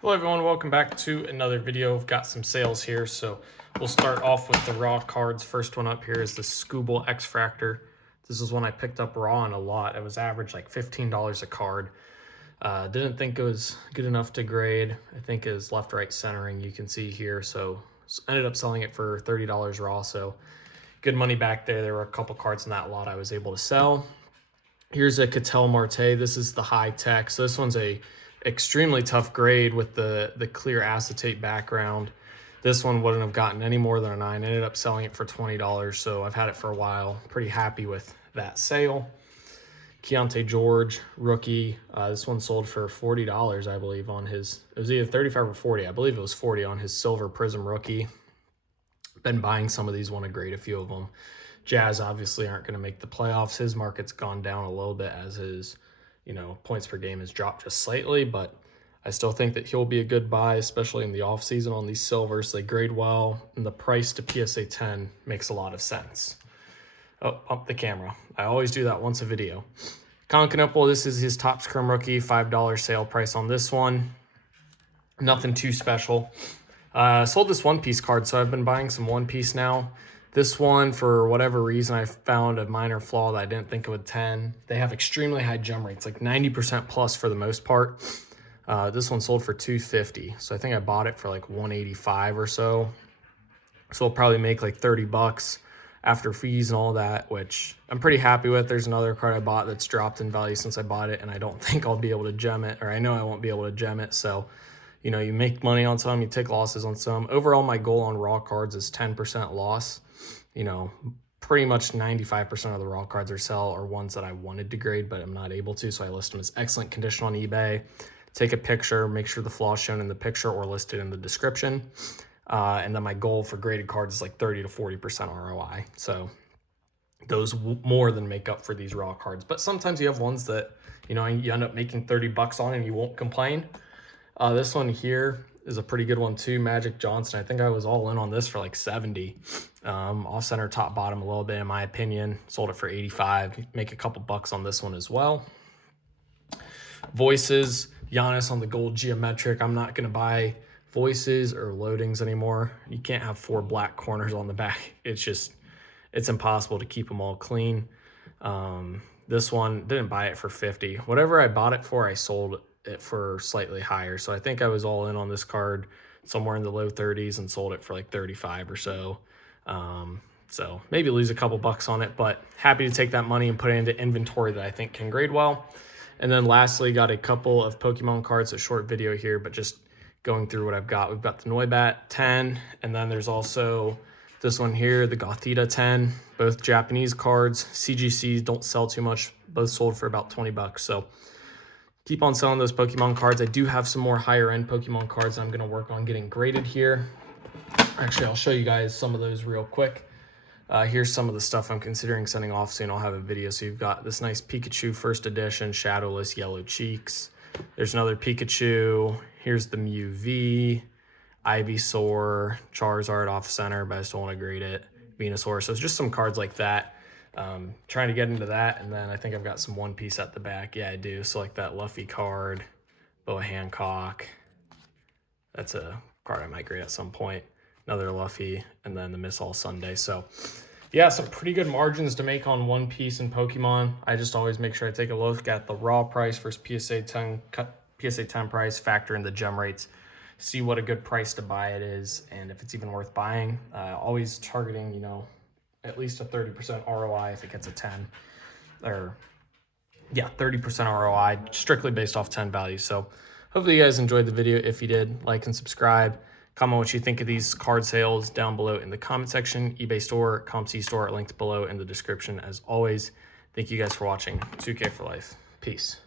Hello everyone, welcome back to another video. I've got some sales here, so we'll start off with the raw cards. First one up here is the Scooble X-Fractor. This is one I picked up raw on a lot. It was average like $15 a card. Didn't think it was good enough to grade. I think it is left-right centering, you can see here, so ended up selling it for $30 raw, so good money back there. There were a couple cards in that lot I was able to sell. Here's a Cattell Marte. This is the high tech. So this one's a extremely tough grade with the clear acetate background. This one wouldn't have gotten any more than a 9. I ended up selling it for $20, so I've had it for a while. Pretty happy with that sale. Keontae George, rookie. This one sold for $40, I believe, on his, it was either 35 or 40. I believe it was 40 on his Silver Prism rookie. Been buying some of these, want to grade a few of them. Jazz obviously aren't going to make the playoffs. His market's gone down a little bit as his, points per game has dropped just slightly, but I still think that he'll be a good buy, especially in the offseason on these silvers. They grade well, and the price to PSA 10 makes a lot of sense. Oh, up the camera. I always do that once a video. Colin Knuppel, this is his Topps Chrome rookie, $5 sale price on this one. Nothing too special. Sold this One Piece card, so I've been buying some One Piece now. This one, for whatever reason, I found a minor flaw that I didn't think it would 10. They have extremely high gem rates, like 90% plus for the most part. This one sold for $250, so I think I bought it for like $185 or so. So I'll probably make like 30 bucks after fees and all that, which I'm pretty happy with. There's another card I bought that's dropped in value since I bought it, and I don't think I'll be able to gem it, or I know I won't be able to gem it, so you make money on some, you take losses on some. Overall, my goal on raw cards is 10% loss. Pretty much 95% of the raw cards I sell are ones that I wanted to grade, but I'm not able to, so I list them as excellent condition on eBay. Take a picture, make sure the flaw is shown in the picture or listed in the description. And then my goal for graded cards is like 30 to 40% ROI. So those more than make up for these raw cards. But sometimes you have ones that, you end up making 30 bucks on and you won't complain. This one here is a pretty good one too, Magic Johnson. I think I was all in on this for like 70. Off center, top, bottom a little bit in my opinion. Sold it for 85. Make a couple bucks on this one as well. Voices, Giannis on the gold geometric. I'm not going to buy voices or loadings anymore. You can't have 4 black corners on the back. It's impossible to keep them all clean. This one, didn't buy it for 50. Whatever I bought it for, I sold it for slightly higher. So I think I was all in on this card somewhere in the low 30s and sold it for like 35 or so. So maybe lose a couple bucks on it, but happy to take that money and put it into inventory that I think can grade well. And then lastly, got a couple of Pokemon cards, a short video here, but just going through what I've got. We've got the Noibat 10, and then there's also this one here, the Gothita 10, both Japanese cards. CGCs don't sell too much, both sold for about 20 bucks. So keep on selling those Pokemon cards. I do have some more higher end Pokemon cards I'm going to work on getting graded here. Actually, I'll show you guys some of those real quick. Here's some of the stuff I'm considering sending off soon. I'll have a video. So you've got this nice Pikachu first edition, shadowless yellow cheeks. There's another Pikachu. Here's the Mew V, Ivysaur, Charizard off center, but I still want to grade it. Venusaur. So it's just some cards like that. Trying to get into that, and then I think I've got some One Piece at the back. Yeah, I do. So like that Luffy card, Boa Hancock. That's a card I might grade at some point. Another Luffy, and then the Miss All Sunday. So yeah, some pretty good margins to make on One Piece and Pokemon. I just always make sure I take a look at the raw price versus PSA 10 price, factor in the gem rates, see what a good price to buy it is, and if it's even worth buying. Always targeting, at least a 30% ROI if it gets a 10. Or, yeah, 30% ROI, strictly based off 10 value. So hopefully you guys enjoyed the video. If you did, like and subscribe. Comment what you think of these card sales down below in the comment section. eBay store, ComC store linked below in the description as always. Thank you guys for watching. 2K for life. Peace.